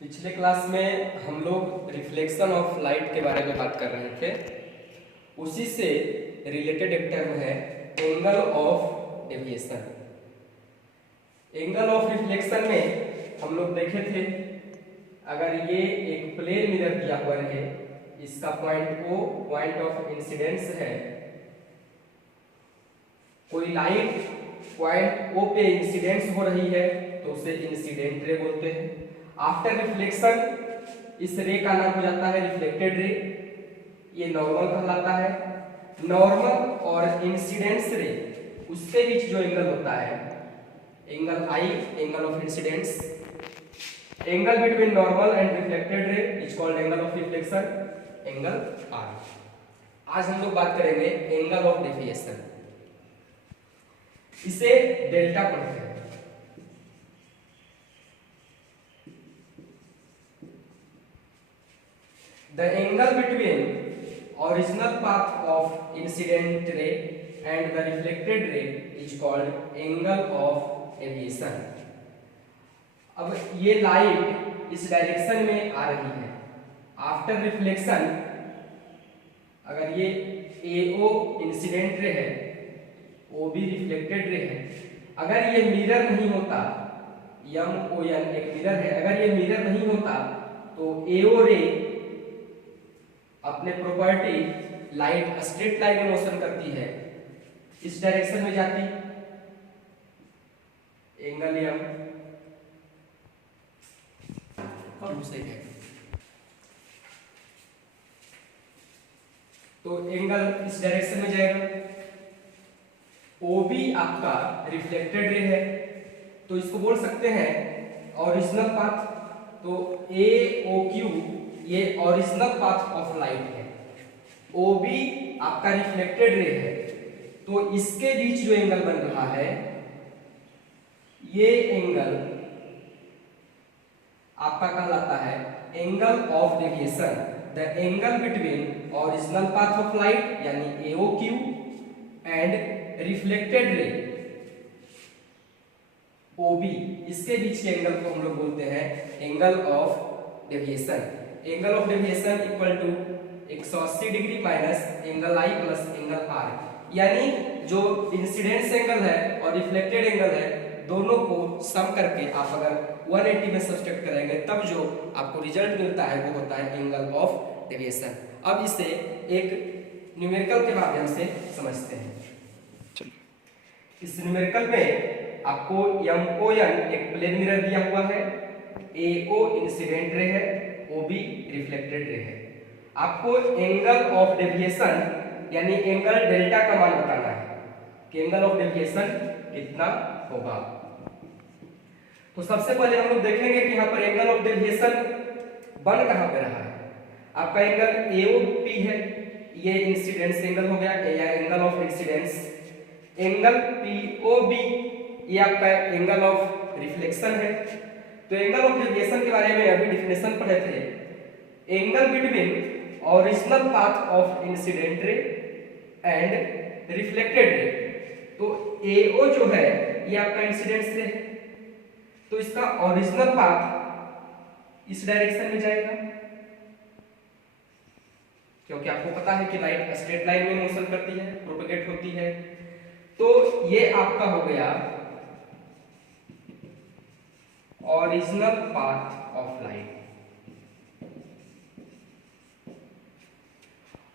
पिछले क्लास में हम लोग रिफ्लेक्शन ऑफ लाइट के बारे में बात कर रहे थे। उसी से रिलेटेड एक टर्म है angle of deviation. Angle of reflection में हम लोग देखे थे, अगर ये एक प्लेन मिरर दिया हुआ है, इसका point O point of incidence है, कोई लाइट पॉइंट O पे इंसिडेंस हो रही है तो उसे इंसिडेंट रे बोलते हैं। आफ्टर रिफ्लेक्शन इस रे का नाम हो जाता है रिफ्लेक्टेड रे, ये नॉर्मल कहलाता है। नॉर्मल और इंसिडेंस रे उसके बीच जो एंगल होता है, angle I, angle of incidence, angle between normal and reflected ray is called angle of reflection, angle R। आज हम लोग बात करेंगे एंगल ऑफ डेविएशन, इसे डेल्टा पढ़ते हैं। The angle between original path of incident ray and the reflected ray is called angle of deviation। अब ये लाइट इस डायरेक्शन में आ रही है। आफ्टर रिफ्लेक्शन अगर ये AO इंसिडेंट रे है, OB रिफ्लेक्टेड रे है, अगर ये मिरर नहीं होता, MON एक मिरर है, अगर ये मिरर नहीं होता तो AO रे अपने प्रॉपर्टी लाइट स्ट्रेट लाइन में मोशन करती है, इस डायरेक्शन में जाती, एंगल M और दूसरे है तो एंगल इस डायरेक्शन में जाएगा। OB आपका रिफ्लेक्टेड रे है तो इसको बोल सकते हैं ओरिजिनल पाथ, तो AOQ ये ओरिजिनल पाथ ऑफ लाइट है। OB आपका रिफ्लेक्टेड रे है तो इसके बीच जो एंगल बन रहा है, ये एंगल आपका कहलाता है angle of deviation. The angle between original path of light यानी AOQ and reflected ray OB, इसके बीच के एंगल को हम लोग बोलते हैं angle of deviation. Angle of deviation equal to 180 degree minus angle I plus angle R, यानी जो इंसिडेंस एंगल है और रिफ्लेक्टेड एंगल है, दोनों को सम करके आप अगर 180 में सब्सट्रैक्ट करेंगे तब जो आपको रिजल्ट मिलता है वो होता है एंगल ऑफ डेविएशन। अब इसे एक न्यूमेरिकल के माध्यम से समझते हैं। इस न्यूमेरिकल में आपको MON एक प्लेन मिरर दिया हुआ है, AO इंसिडेंट रे है, OB रिफ्लेक्टेड रे है। आपको एंगल ऑफ डेविएशन यानी एंगल डेल्टा का मान बताना है कि एंगल ऑफ डेविएशन कितना होगा। तो सबसे पहले हम लोग देखेंगे कि यहाँ पर एंगल ऑफ डेविएशन बन कहाँ पे रहा है। आपका एंगल AOP है, ये इंसिडेंस एंगल हो गया या angle of incidence. Angle POB ये आपका एंगल ऑफ रिफ्लेक्शन है। तो एंगल ऑफ डेविएशन के बारे में अभी डिफिनेशन पढ़े थे, angle between original path of incident ray and reflected ray. तो AO जो है ये आपका इंसिडेंस रे है तो इसका ओरिजिनल पाथ इस डायरेक्शन में जाएगा, क्योंकि आपको पता है कि लाइट स्ट्रेट लाइन में मोशन करती है, प्रोपेगेट होती है। तो ये आपका हो गया ओरिजिनल पाथ ऑफ लाइट,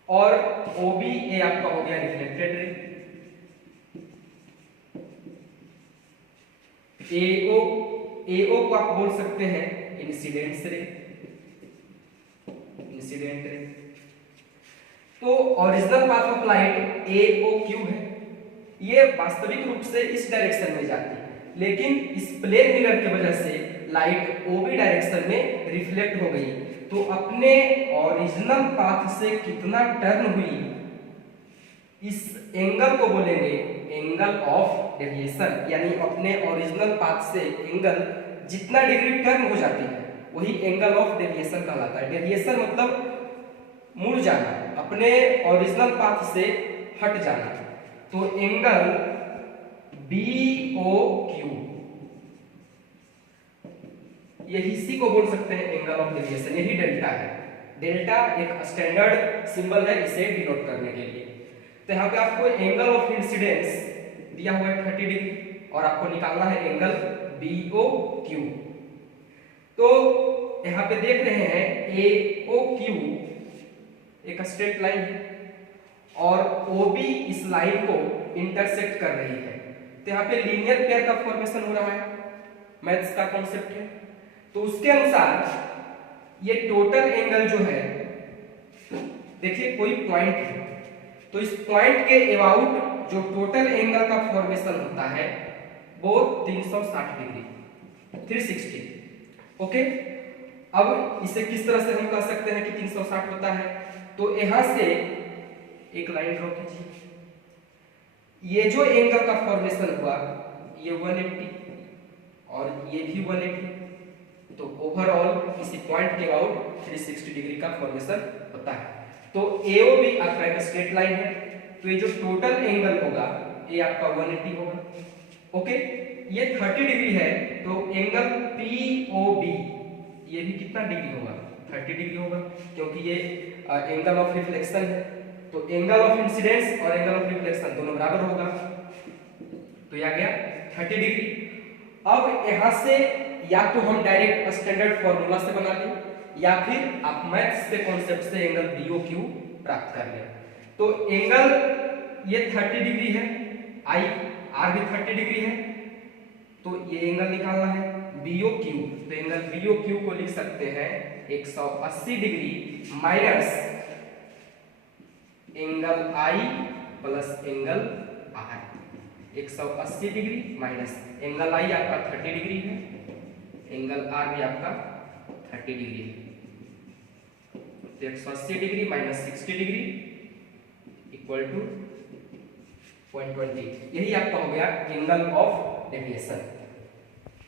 और OB ये आपका हो गया रिफ्लेक्टेड रे। AO को आप बोल सकते हैं इंसिडेंस रे, इंसिडेंट रे। तो original path of light AOQ है, ये वास्तविक रूप से इस डायरेक्शन में जाती है, लेकिन इस प्लेन मिरर की वजह से लाइट OB डायरेक्शन में रिफ्लेक्ट हो गई। तो अपने ओरिजिनल पाथ से कितना टर्न हुई, इस एंगल को बोलेंगे एंगल ऑफ डेविएशन, यानी अपने ओरिजिनल पाथ से एंगल जितना डिग्री टर्न हो जाती है वही एंगल ऑफ डेविएशन कहलाता है। डेविएशन मतलब मुड़ जाना, अपने ओरिजिनल पाथ से हट जाना। तो एंगल BOQ यही सी को बोल सकते हैं एंगल ऑफ डेविएशन, यही डेल्टा है। डेल्टा एक स्टैंडर्ड सिंबल है इसे डिनोट करने के लिए। तो यहाँ पे आपको एंगल ऑफ इंसिडेंस दिया हुआ है 30 डिग्री और आपको निकालना है एंगल BOQ। तो यहाँ पे देख रहे हैं AOQ एक स्ट्रेट लाइन है और OB इस लाइन को इंटरसेक्ट कर रही है। तो यहाँ पे लीनियर पेयर का फॉर्मेशन हो रहा है, मैथ्स का कॉन्सेप्ट है। तो उसके अनुसार ये टोटल एंगल जो है, देखिए कोई पॉइंट है तो इस पॉइंट के अबाउट जो टोटल एंगल का फॉर्मेशन होता है वो 360 डिग्री 360। ओके, अब इसे किस तरह से हम कह सकते हैं कि 360 होता है? तो यहां से एक लाइन ड्रॉ कीजिए, ये जो एंगल का फॉर्मेशन हुआ ये 180 और ये भी 180, तो ओवरऑल इसी पॉइंट के अबाउट 360 डिग्री का फॉर्मेशन होता है। तो AOB आपका एक स्ट्रेट लाइन है, तो ये जो टोटल एंगल होगा ये आपका 180 होगा। ओके, ये 30 डिग्री है तो एंगल POB ये भी कितना डिग्री होगा? 30 डिग्री होगा, क्योंकि ये एंगल ऑफ रिफ्लेक्शन है। तो एंगल ऑफ इंसिडेंस और एंगल ऑफ रिफ्लेक्शन दोनों बराबर होगा, तो ये आ गया 30 डिग्री। अब यहां से या तो हम डायरेक्ट स्टैंडर्ड फॉर्मूला से बना लें या फिर आप मैथ्स के कॉन्सेप्ट से एंगल BOQ प्राप्त कर लें। तो एंगल ये 30 डिग्री है, R भी 30 डिग्री है, तो ये एंगल निकालना है BOQ। तो एंगल BOQ को लिख सकते हैं 180 degree minus angle I plus angle R। 180 degree minus angle I आपका 30 डिग्री है, एंगल R भी आपका 30 डिग्री है। तो 180 degree minus 60 degree equal to 0.20, यही आपका हो गया एंगल ऑफ डेविएशन।